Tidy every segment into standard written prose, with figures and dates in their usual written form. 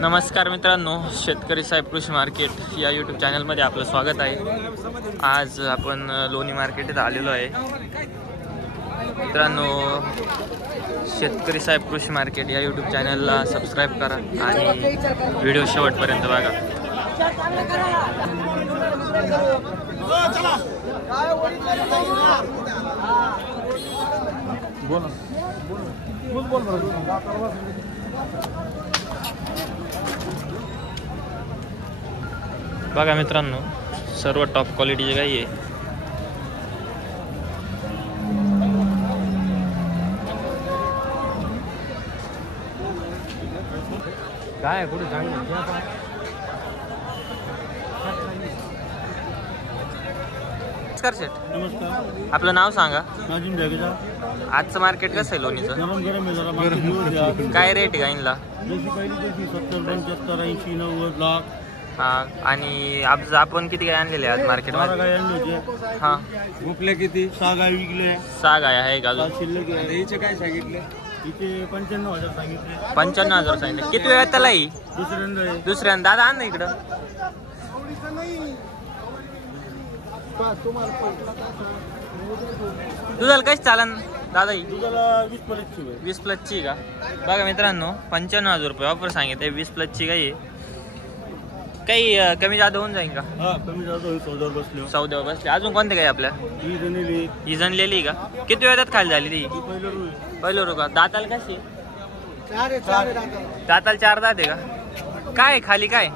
नमस्कार मित्रांनो, शेतकरी साहेब कृषी मार्केट या यूट्यूब चॅनलमध्ये आपलं स्वागत आहे। आज आपण लोणी मार्केटात आलेलो आहे। मित्रांनो, शेतकरी साहेब कृषी मार्केट या यूट्यूब चॅनलला सबस्क्राईब करा आणि व्हिडिओ शेवटपर्यंत बघा। बघा मित्रांनो, सर्व टॉप क्वालिटीची गाई आहे। काय कुठे चांगली नमस्कार शेठ। नमस्कार, आपलं नाव सांगा। नाजिम ढेगेचा। आजचं मार्केट कसं आहे लोणीचं? गरम आहे जरा। काय रेट आहे गाईंला? जशी पहिली तशी 70, 75, 80, 90 लाख। हा, आणि आज आपण किती गाय आणलेले आज मार्केट 12 मध्ये? गाय आणले होते। हा, उपले किती? 6 गाय विकले। 6 गाय आहे का अजून? 5 शिल्लक आहे। हिचे काय सांगितले? हिचे 95,000 सांगितले। 95,000 सांगितले। किती वेळात त्याला ही? दुसऱ्यांदा आहे। दुसऱ्यांदा दादा आण ना इकडं। दुधाला कशी चालन दादा ही? दुधाला 20 प्लसची आहे। 20 प्लसची का? बघा मित्रांनो, 95,000 रुपये ऑफर सांगितले। 20 प्लसची गाई आहे। काही कमी जादा होऊन जाईल का? हा, कमी जातो सौदावर बसले। सौद्यावर बसले। अजून कोणते गाई आपल्या? ही जणली, ही जनलेली का? किती वेळात खाली झाली ती? पहिलं रुई। पहिलं रुका दाताला कशी? 4 दाताला 4 दात आहे का? काय खाली काय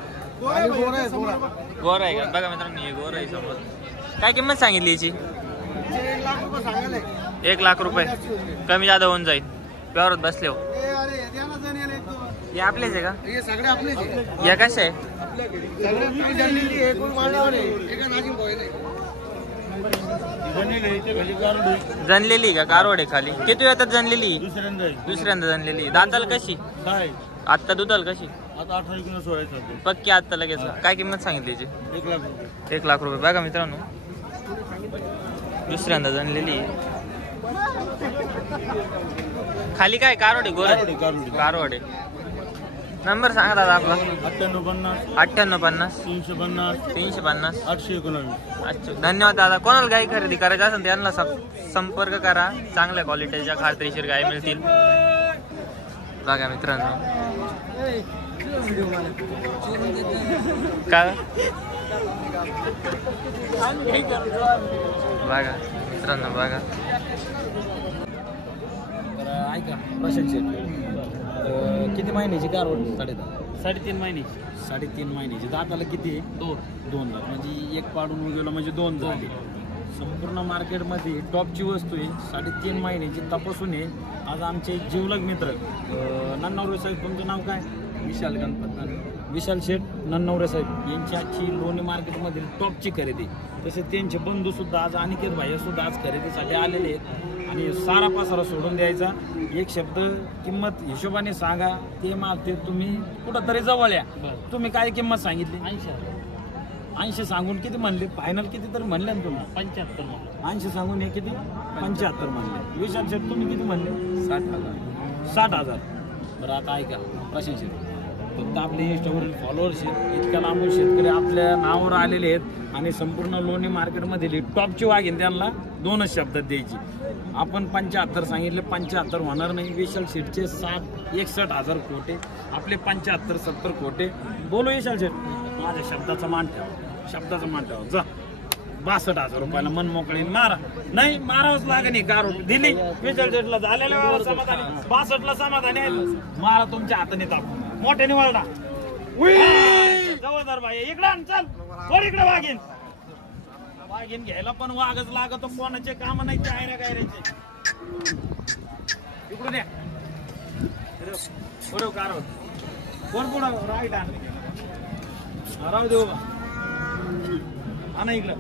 गोर आहे का? बघा मित्रांनो, हे गोर आहे समोर। काय किंमत सांगितली याची? 1 लाख रुपये। कमी जादा होऊन जाईल व्यवहारात बसले हो। हे आपलेच आहे का? हे सगळे आपलेच आहे। या कशा आहे? सगळे जणलेली आहे, कोण माळावर आहे, एका नाजिम भाई नाही। जणलेली आहे, ते खाली गारड आहे। जनलेली का? कारवड आहे खाली। किती वेळात जनलेली? दुसऱ्यांदा आहे। दुसऱ्यांदा जनलेली। दाताला कशी? काय आत्ता दुधाला कशी? आता 18 किलो सोडायचं होतं। पक्की आत्ता लगेच? काय किंमत सांगितली याची? 1 लाख रुपये। 1 लाख रुपये। बघा मित्रांनो, दुसऱ्यांदा जनलेली। खाली काय कारवड आहे? गोर कारवड आहे। नंबर सांगा दादा आपला। 9850 9850 350 350 819। अच्छा, धन्यवाद दादा। कोणाला गाई खरेदी करायची असेल त्यांना संपर्क करा। चांगल्या क्वालिटीच्या खात्रीशीर गाई मिळतील। बघा मित्रांनो, काय बघा मित्रांनो, बघा ऐका प्रशांत शेठ, किती महिन्याची कारवड? 3.5 महिन्याची। 3.5 महिन्याची। दाताला किती आहे? 2 दात, म्हणजे एक पाडून गेला म्हणजे 2 झाले। संपूर्ण मार्केटमध्ये टॉपची वस्तू आहे। 3.5 महिन्याची तपासून आहे। आज आमचे जीवलग मित्र नन्नवरे साहेब, तुमचं नाव काय? विशाल गणपत, विशाल शेठ नन्नवरे साहेब यांची आजची लोणी मार्केटमधील टॉपची खरेदी। तसेच त्यांचे बंधू सुद्धा आज, अनिकेत भाई सुद्धा आज खरेदीसाठी आलेले आहेत। आणि सारा पासारा सोडून द्यायचा। एक शब्द किंमत हिशोबाने सांगा, ते मागते तुम्ही कुठंतरी जवळ या। तुम्ही काय किंमत सांगितली? 80 सांगून किती म्हणले? फायनल किती तर म्हणले ना तुम्ही? 75। 80 सांगून हे किती? 75 म्हणले। विशाल शेठ तुम्ही किती म्हणले? 60,000। 60,000। बरं, आता ऐका प्रशांत शेठ, फक्त आपले इंस्टावरील फॉलोअर्स आहेत, इतक्या लांबून शेतकरी आपल्या नावावर आलेले आहेत आणि संपूर्ण लोणी मार्केटमधील टॉपची वाघीन त्यांना 2च शब्दात द्यायची। आपण 75 सांगितले, 75 होणार नाही। विशाल शेठचे 61,000 खोटे, आपले 75-70 खोटे। बोलो विशाल शेठ, माझ्या शब्दाचा मान ठेवा, शब्दाचा मान ठेवा। जा 62,000 रुपयाला मन मोकळी मारा। नाही मारावंच लागेल। कार दिली विशाल शेठला, झालेल्या वेळेवर समाधानी, 62ला समाधानी आहे। मारा तुमच्या हाताने ताप, मोठ्याने वळडा। जवळदार भाई इकडे आण, चल वर इकडे वाघीन। वाघीन घ्यायला पण वाघच लागतो, कोणाचे काम नाही ते आहे ना काय राहायचे। इकडून या पुढे कार कोण पुढं राईट आण, राहू देऊ आणा इकडं।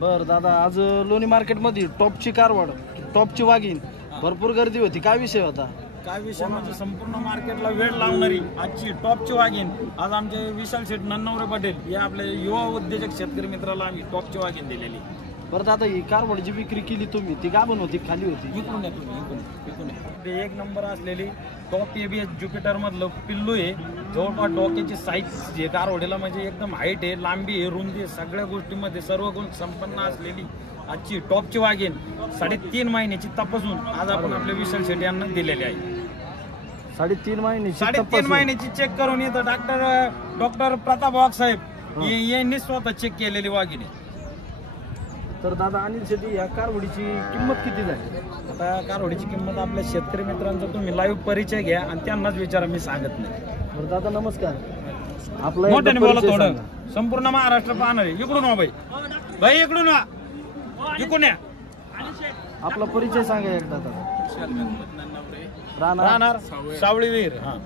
बर दादा, आज लोणी मार्केटमध्ये टॉपची कारवाड, टॉपची वाघीण, भरपूर गर्दी होती। काय विषय होता? काय विषय म्हणजे संपूर्ण मार्केटला वेळ लावणारी आजची टॉपची वाघीण। आज आमचे विशाल शेठ नन्नवरे पटेल या आपल्या युवा उद्योजक शेतकरी मित्राला आम्ही टॉपची वाघीण दिलेली। परत आता ही कारवडची विक्री केली तुम्ही, ती गाभण होती खाली होती? इकडून या तुम्ही, इकडून या. ते एक नंबर असलेली टॉप एबीएस ज्युपिटर मधलं पिल्लू आहे. जवळपास डोक्याची साईज जे कारवडीला म्हणजे एकदम हाईट आहे, लांबी आहे, रुंदी आहे, सगळ्या गोष्टीमध्ये सर्व गुण संपन्न असलेली आजची टॉपची वाघीण 3.5 महिन्याची तपासून आज आपण आपल्या विशाल शेट्टी यांना दिलेली आहे. 3.5 महिन्याची 3.5 महिन्याची चेक करून येतं डॉक्टर प्रताप वाघ साहेब यांनी स्वतः चेक केलेली वाघिणी. तर दादा अनिल शेट्टी या कारवडीची किंमत किती झाली? आता कारवडीची किंमत आपल्या शेतकरी मित्रांचा तुम्ही लाईव्ह परिचय घ्या आणि त्यांनाच विचारा, मी सांगत नाही. बरं दादा नमस्कार. आपला मोठ्याने एकदा बोला परिचय थोडं. सांगा. संपूर्ण महाराष्ट्र पाहणार आहे. इकडून वा भाई इकडून वा, इकडून या. आपला परिचय सांगा एकदा दादा. राहणार सावळीवीर, हा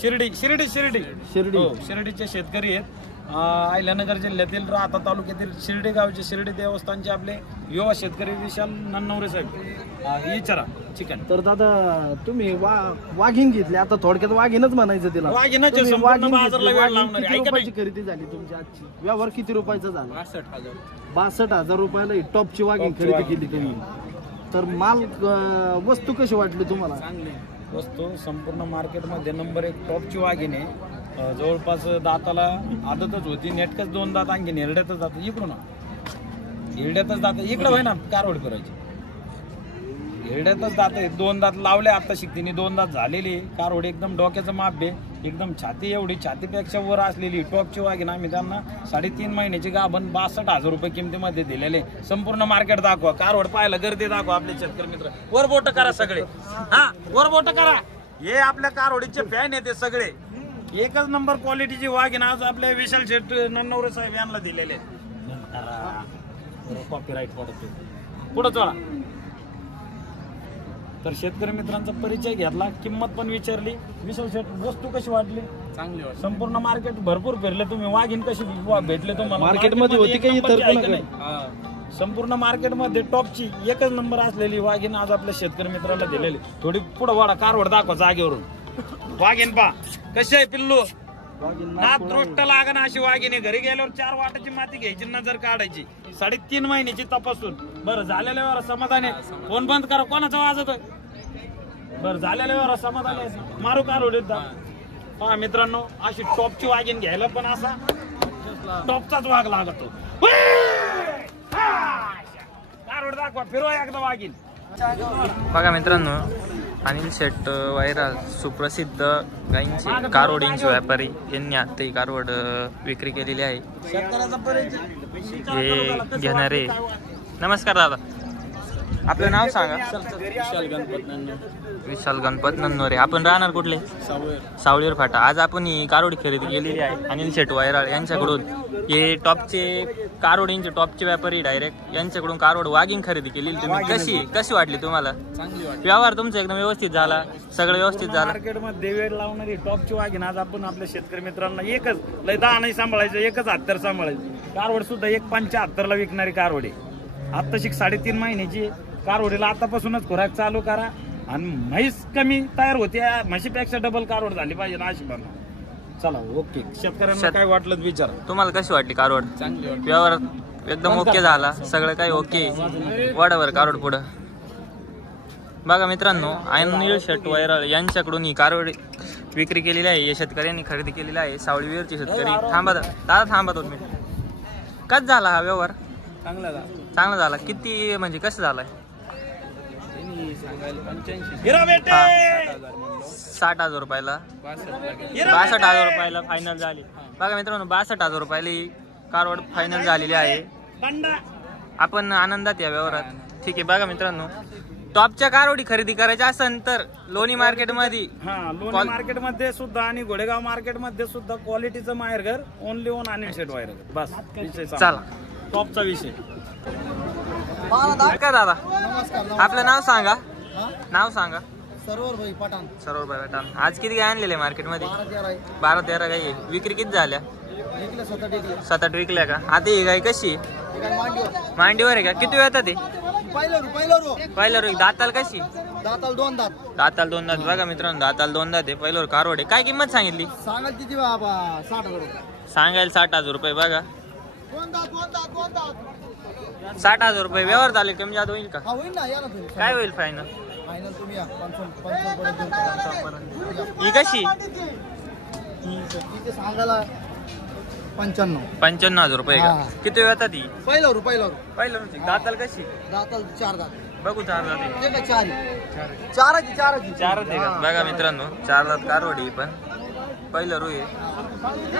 शिर्डी शिर्डी शिर्डी शिर्डी. हो, शिर्डीचे शेतकरी आहेत. अहिल्यानगर जिल्ह्यातील राहता तालुक्यातील शिर्डी गावचे शिर्डी देवस्थानचे आपले युवा शेतकरी विशाल नन्नवरे साहेब विचारा चिकन. तर दादा तुम्ही वाघीण घेतली, आता थोडक्यात वाघीणच म्हणायचं तिला. वाघिणीचे तुम्ही संपूर्ण वाघीण बाजारला घेतली, वेळ वाघीण लावणार आहे. किती ऐका रुपयाची खरेदी झाली तुमची आजची? व्यवहार किती रुपयाचा झाला? 62,000 रुपयाला ही टॉपची वाघीण खरेदी केली तुम्ही. तर माल वस्तू कशी वाटली तुम्हाला? वस्तू संपूर्ण मार्केटमध्ये नंबर 1 टॉपची वाघीण आहे. जवळपास दाताला आदतच होती, नेटकच 2 दात आणखी हिरड्यातच जातं. इकडून हिरड्यातच जातं, इकडे होय ना कारवड करायची. हिरड्यातच जात आहे, 2 दात लावले आता शिकतीने, 2 दात झालेली कारवड. एकदम डोक्याचं माप आहे, एकदम छाती एवढी, छातीपेक्षा वर असलेली टॉपची वाघीण आम्ही त्यांना 3.5 महिन्याची गाभण 62,000 रुपये किमतीमध्ये दिलेले. संपूर्ण मार्केट दाखवा, कारवड पाहायला गर्दी दाखवा आपले शेतकरी मित्र. वर बोट करा सगळे, हा वर बोट करा. हे आपल्या कारवडीचे फॅन आहेत सगळे. एकच नंबर क्वालिटीची वाघीण आज आपल्या विशाल शेट नन्नवरे साहेब यांना दिलेले. कॉपीराईट पडतो, पुढे चला. तर शेतकरी मित्रांचा परिचय घेतला, किंमत पण विचारली. विशाल शेट वस्तू कशी वाटली? चांगली वाटली. संपूर्ण मार्केट भरपूर फिरले तुम्ही, वाघीण कशी भेटले तुम्हाला? मार्केटमध्ये होती काही इतर कोणाकडे? संपूर्ण मार्केटमध्ये टॉपची एकच नंबर असलेली वाघीण आज आपल्या शेतकरी मित्राला दिलेली. थोडी पुढे वाडा, कारवड दाखवा जागेवरून. वाघीण पा कशी आहे पिल्लू, ना दृष्ट लागण अशी वाघीण आहे. घरी गेल्यावर 4 वाटाची माती घ्यायची, नजर काढायची. 3.5 महिन्याची तपासून. बरं झालेल्या वेळा समाधान आहे. फोन बंद करा, कोणाचा वाजतोय? बरं झालेल्या वेळा समाधान आहे. मारू कारवड हा मित्रांनो, अशी टॉपची वाघीण घ्यायला पण असा टॉपचाच वाघ लागतो. कारवड दाखवा, फिरवा एकदा वाघीण. बघा मित्रांनो, अनिल शेट वायरा सुप्रसिद्ध गाईंचे कारवडींचे व्यापारी यांनी आता ही कारवड विक्री केलेली आहे. हे घेणारे. नमस्कार दादा, आपलं नाव सांगा. विशाल गणपत नन्नवरे. आपण राहणार कुठले? सावळीवर फाटा. आज आपण ही कारवडी खरेदी केलेली आहे अनिल शेट वायराळ यांच्याकडून. हे टॉपचे कारवडींचे टॉपचे व्यापारी डायरेक्ट यांच्याकडून कारवड वाघीण खरेदी केलेली. तुम्ही कशी वाटली तुम्हाला? व्यवहार तुमचा एकदम व्यवस्थित झाला, सगळं व्यवस्थित झालं. मार्केटमध्ये वेळ लावणारी टॉपची वाघीण आज आपण आपल्या शेतकरी मित्रांना एकच लय 10 नाही सांभाळायचं, एकच 70 सांभाळायचं. कारवड सुद्धा 1.75 विकणारी कारवडी. आता 3.5 महिन्याची कारवडीला आतापासूनच खुराक चालू करा आणि म्हैस कमी तयार होते, म्हशीपेक्षा डबल कारवड झाली पाहिजे ना अशी बनवा. चला ओके. शेतकऱ्यांना काय वाटलं विचार. तुम्हाला कशी वाटली कारवड? व्यवहार एकदम ओके झाला, सगळं काही ओके. वाडावर कारवड पुढं. बघा मित्रांनो, अनिल शेट वायराळ यांच्याकडून ही कारवड विक्री केलेली आहे. या शेतकऱ्यांनी खरेदी केलेली आहे. सावळीवीरचे शेतकरी. थांबा दादा, थांबा 2 मिनिट. कसा झाला हा व्यवहार? चांगला झाला. किती म्हणजे कसं झालाय? 60,000 रुपयाला, 62,000 रुपयाला फायनल झाली. बघा मित्रांनो, 62,000 रुपयाला ही कारवड फायनल झालेली आहे. आपण आनंदात या व्यवहारात. ठीक आहे. बघा मित्रांनो, टॉपच्या कारवडी खरेदी करायच्या असेल तर लोणी मार्केटमध्ये, लोणी मार्केटमध्ये सुद्धा आणि घोडेगाव मार्केटमध्ये सुद्धा क्वालिटीचं माहेरघर ओनली ओन अनिल शेट वायरघर. बस विषय चला, टॉपचा विषय. का दादा, आपलं नाव सांगा. नाव सांगा. सरोवर भाई पठाण. सरोवर भाई पठाण. आज किती गाय आणलेले मार्केटमध्ये? 12-13 गाई. विक्री किती झाल्या? 7-8 विकल्या का? आता ही गाय कशी? मांडीवर आहे का? किती वेळ येतात ते? पहिल्यावर. दाताल कशी? दाताल 2 दात. दाताल 2 दात. बघा मित्रांनो, दाताल 2 दात आहे. पहिल्यावर कारवड आहे. काय किंमत सांगितली? सांगाल किती बाबा? 60,000 रुपये. सांगायला 60,000 रुपये. बघा 2 दात. 60,000 रुपये व्यवहार झाले कमी जादा होईल का? हा होईल ना, या ना तुम्ही. काय होईल फायनल? फायनल तुम्ही या 55 ही कशी? तिथे सांगायला 95. 95,000 रुपये का? हा. किती वेळ ती? पहिलं रू पहिलं दाताल कशी? दाताल 4 दात. बघू 4 दात ते काय 4 चारच चारच आहे का? बघा मित्रांनो 4 दात कारवडी पण पहिलं रू आहे.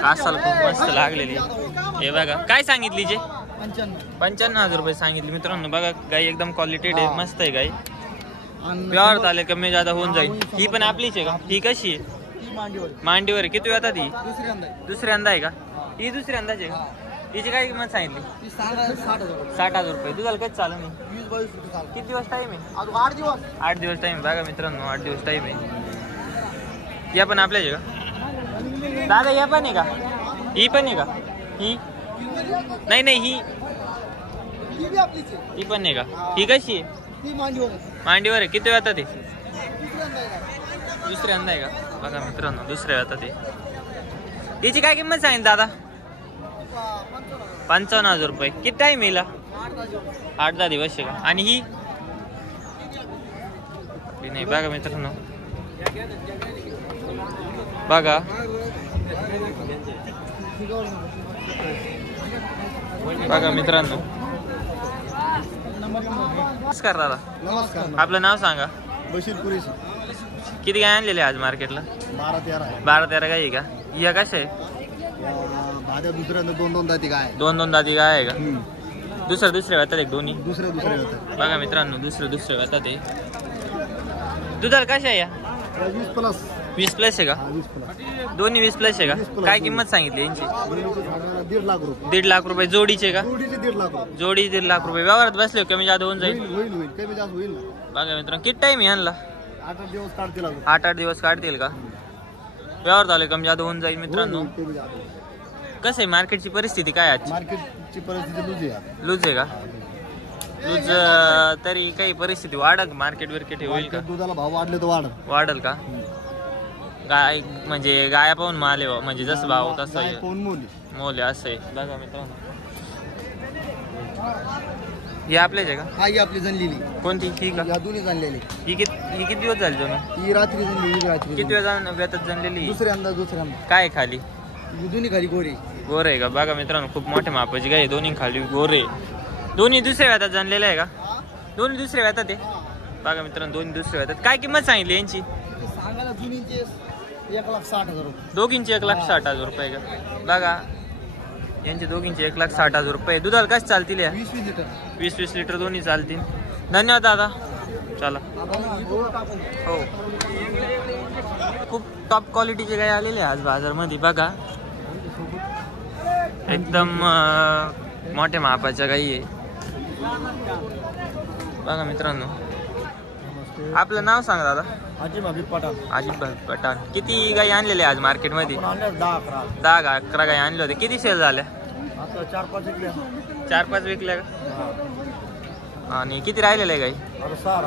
कासाला खूप मस्त लागलेली. हे बघा काय सांगितली जे? 55,000 रुपये सांगितले मित्रांनो. बघा गाई एकदम क्वालिटेड आहे, मस्त आहे गाई. व्यवहार झाले कमी जादा होऊन जाईल. ही पण आपलीच आहे का? ही कशी आहे? मांडीवर आहे. किती वेळा ती? दुसऱ्यांदा आहे का? ही दुसऱ्यांदाच आहे का? हिची काय किंमत सांगितली? 60,000 रुपये. दुधाला कधी चालू नाही? किती दिवस टाइम आहे? 8 दिवस टाइम. बघा मित्रांनो 8 दिवस टाइम आहे. या पण आपल्याच आहे का दादा? या पण आहे का? ही पण आहे का? ही नाही नाही ही पण आहे का? ही कशी आहे? मांडीवर आहे. किती वेळा ते? दुसऱ्यांदा आहे का? बघा मित्रांनो दुसऱ्या वेळा ते. हिची काय किंमत सांगितली दादा? 55,000 रुपये. किती टाइम येईल? 8-10 दिवस आहे का? आणि ही नाही. बघा मित्रांनो बघा बघा मित्रांनो. नमस्कार दादा. नमस्कार. आपलं नाव सांगा. बशीर कुरेशी. किती गाय आणलेले आज मार्केटला? 12-13 आहे. 12-13 गाय आहे का? या कशा आहे? भाज्या दुसऱ्यांदा 2-2 दाती काय. 2-2 दाती गाय आहे का? दुसऱ्या वेळात एक दोन्ही. दुसऱ्या होतात. बघा मित्रांनो दुसऱ्या वेळात आहे. दुधाला कशा आहे या? 20+ आहे का? 20+. दोन्ही 20+ आहे का? काय किंमत सांगितली यांची? 1.5 लाख रुपये. 1.5 लाख रुपये जोडीचे का? जोडीचे 1.5 लाख रुपये. जोडी 1.5 लाख रुपये. व्यवहारात बसले कमी जादा होऊन जाईल. होईल कमी जास्त होईल ना. बघा मित्रांनो किती टाइम आहे यांना? 8 दिवस काढतील अजून. 8 दिवस काढतील का? व्यवहार झाले कमी जादा होऊन जाईल मित्रांनो. कमी जास्त. कसं आहे मार्केटची परिस्थिती काय आज? मार्केटची परिस्थिती लूज आहे. लूज आहे का? लूज तरी काही परिस्थिती वाढल मार्केट विर्केट होईल का? दुधाला भाव वाढले तर वाढल का? गाय म्हणजे गाया पाहून माल आहे म्हणजे जसं भाव तसं आहे. मोल आहे असं आहे. बघा मित्रांनो ही आपल्याच आहे का? हा ही आपली जनलेली. कोणती? ही का? या दोन्ही जनलेली. ही किती दिवस झाले तुम्ही? ही रात्री जनली. ही रात्री किती वेळात जनलेली? दुसऱ्यांदा काय खाली? दोन्ही खाली गोरी. गोर आहे का? बघा मित्रांनो खूप मोठ्या मापाची गाय. दोन्ही खाली गोरे. दोन्ही दुसऱ्या वेळात जनलेले आहे का? दोन्ही दुसऱ्या वेळात आहे. बघा मित्रांनो दोन्ही दुसऱ्या वेळात. काय किंमत सांगितली यांची? सांगायला जुनीचे 1,60,000 रुपये. दोघींची 1,60,000 रुपये का? बघा यांचे दोघींचे 1,60,000 रुपये. दुधाला कसे चालतील या? 20 लिटर. 20 लिटर दोन्ही चालतील. धन्यवाद दादा. चला हो. खूप टॉप क्वालिटीचे गाय आलेले आहे आज बाजारमध्ये. बघा एकदम मोठ्या मापाच्या गाई आहे. बघा मित्रांनो आपलं नाव सांगा दादा. अजिब अभित पठाण. अजिब पठाण. किती गाई आणलेल्या आज मार्केटमध्ये? 10-11 गाई आणले होते. किती सेल झाल्या? 4-5 विकल्या. 4-5 विकल्या का? आणि किती राहिलेल्या गाई? 6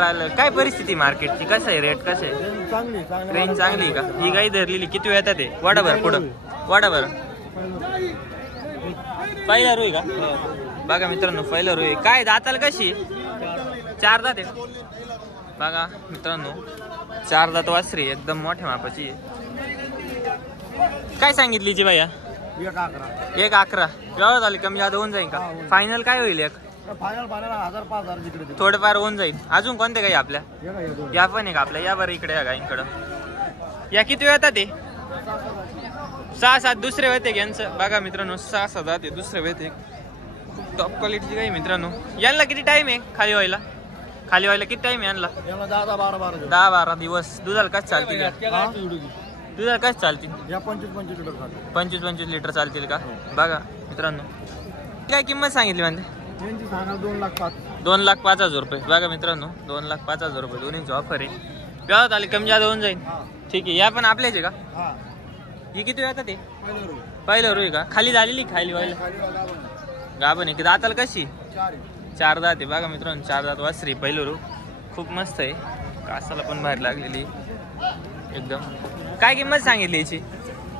राहिलं. काय परिस्थिती मार्केटची? कसं आहे रेट? कसं आहे? रेंज चांगली आहे का? ही गाई धरलेली किती वेळात आहे? वाडा बरं पुढं वाडा बरं. पहिला रुई का? बघा मित्रांनो पहिला रुई. काय दाताला कशी? 4 दात आहे. बघा मित्रांनो 4 दात वासरी एकदम मोठ्या मापाची आहे. काय सांगितली जी बाया? 1,11. व्यवहार झाले कमी जादा होऊन जाईल का? फायनल काय होईल? फायनल 1,000-5,000 जिकडे. थोडंफार होऊन जाईल. अजून कोणत्या गाई आपल्या? या पण आहे का आपल्या? या बरं इकडे या गाईंकडं. या किती वेळ येतात ते? 6-7 दुसरे वेळ यांचं. बघा मित्रांनो 6-7 जाते दुसरे वेळ. टॉप क्वालिटीची गाई मित्रांनो. यांना किती टाइम आहे खाली व्हायला? किती टाइम आहे यांना? 10-12 दिवस. दुधाला कसं चालतील? दुधाला कसं चालतील? 25 लिटर चालतील का? बघा मित्रांनो काय किंमत सांगितली म्हणते? 2,05,000 रुपये. बघा मित्रांनो 2,05,000 रुपये दोन्हीची ऑफर आहे. व्यवहार आले कमी जादा होऊन जाईल. ठीक आहे. या पण आपल्याच आहे का? ही किती वेळात ते? पहिलं रुई का? खाली झालेली? खाली व्हायला गाभण आहे की? दाताला कशी? 4 दात आहे. बघा मित्रांनो 4 दात वासरी पहिलं रू. खूप मस्त आहे. कासाला पण बाहेर लागलेली एकदम. काय किंमत सांगितली याची?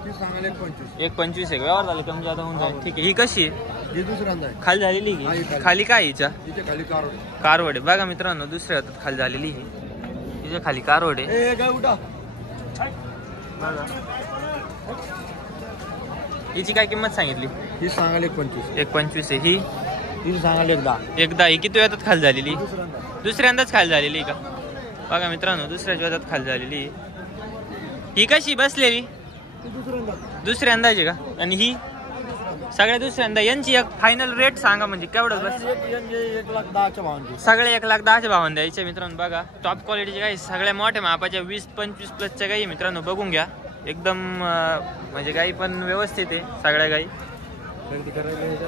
1.25 आहे. व्यवहार झाले कमी जादा होऊन जाईल. ठीक आहे. ही कशी आहे? हे दुसऱ्यांदा आहे. खाली झालेली हा, ही ही? खाली. खाली काय हिच्या? तिथे खाली कार कारवड आहे. बघा मित्रांनो दुसऱ्या हातात खाली झालेली ही. तिच्या खाली कारवड आहे. ए काय उठा. बघा हिची काय किंमत सांगितली? ही सांगायला 1.25. 1.25 आहे. ही ही सांगायला 10. एकदा ही किती वेळात खाली झालेली? दुसऱ्यांदा. दुसऱ्यांदाच खाली झालेली का? बघा मित्रांनो दुसऱ्याच वेळात खाली झालेली. ही कशी बसलेली? ही दुसऱ्यांदा. दुसऱ्यांदाच आहे का? आणि ही सगळ्या दुसऱ्यांदा. यांची एक फायनल रेट सांगा म्हणजे केवढं बस? 1,10,000 भावांची. सगळे 1,10,000 भावांना द्यायचे मित्रांनो. बघा टॉप क्वालिटीचे गाई सगळ्या मोठ्या मापाच्या 20-25 प्लसच्या गाई मित्रांनो. बघून घ्या एकदम म्हणजे गाई पण व्यवस्थित आहे सगळ्या गाई.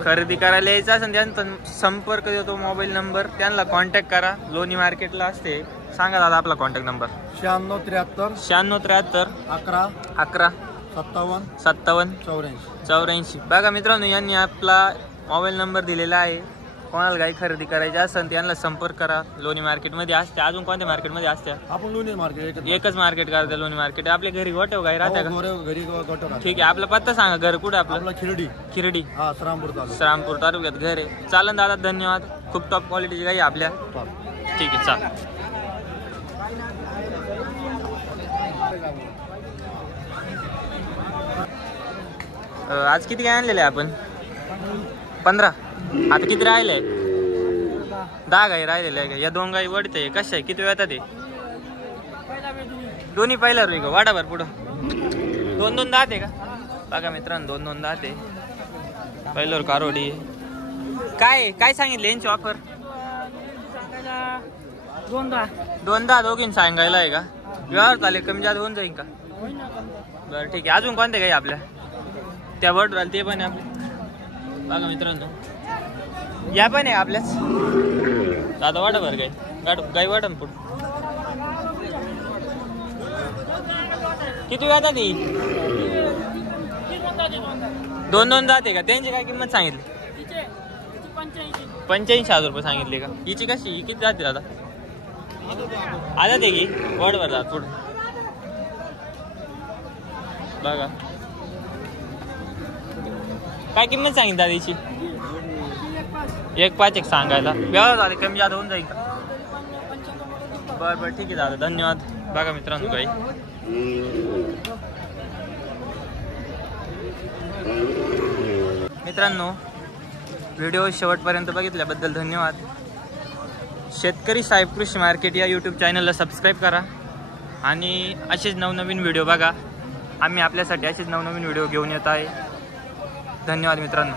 खरेदी करायला यायचं असेल त्यांचा संपर्क देतो मोबाईल नंबर. त्यांना कॉन्टॅक्ट करा. लोणी मार्केटला असते. सांगा दादा आपला कॉन्टॅक्ट नंबर. 96 96 11 11 57 57 84. 84. बघा मित्रांनो यांनी आपला मोबाईल नंबर दिलेला आहे. कोणाला गाई खरेदी करायची असेल त्यांना संपर्क करा. लोणी मार्केटमध्ये असते. अजून कोणत्या मार्केटमध्ये असत्या? आपण लोणी मार्केट एकच मार्केट करते लोणी मार्केट. आपल्या घरी गोठ्यावर गाई राहत्या का? घरी गोठा. ठीक आहे. आपला पत्ता सांगा. घर कुठे आपलं? आपला खिरडी. खिरडी हा श्रामपूर तालुका. श्रामपूर तालुक्यात घर आहे. चालन दादा धन्यवाद. खूप टॉप क्वालिटीची गाई आपल्या. ठीक आहे चाल. आज किती काय आणलेले आपण? 15. आता किती राहिले? 10 गाई राहिलेल्या आहे का? या 2 गाई वडते आहे. कशा आहे? किती वेळात ते? दोन्ही पहिला रे का? वाडाभर पुढं 2-2 दात आहे का? बघा मित्रांनो 2-2 दात आहे. पहिल्यावर कारोडी. काय सांगितले यांची ऑफर? 2 दोघींनी सांगायला आहे का? व्यवहार चालेल कमी जास्त होऊन जाईल का? बरं ठीक आहे. अजून कोणते गाई आपल्या? त्या वड राहिले ते पण आहे आपले. बघा मित्रांनो या पण आहे आपल्याच. दादा वाटा भर गाई वाटा पुढं. किती वेळात ती? 2-2 जाते का? त्यांची काय किंमत सांगितली? 85,000 रुपये सांगितले का? हिची कशी? ही किती जाते दादा? आला ते की वडवर जात पुढं. बघा काय किंमत सांगितली दादीची? 1.5 सांगायला. व्यवहार झाले कमी जादा होऊन जाईल का? बरं ठीक आहे दादा धन्यवाद. बघा मित्रांनो काही मित्रांनो व्हिडिओ शेवटपर्यंत बघितल्याबद्दल धन्यवाद. शेतकरी साहेब कृषी मार्केट या यूट्यूब चॅनलला सबस्क्राईब करा आणि असेच नवनवीन व्हिडिओ बघा. आम्ही आपल्यासाठी असेच नवनवीन व्हिडिओ घेऊन येत आहे. धन्यवाद मित्रांनो.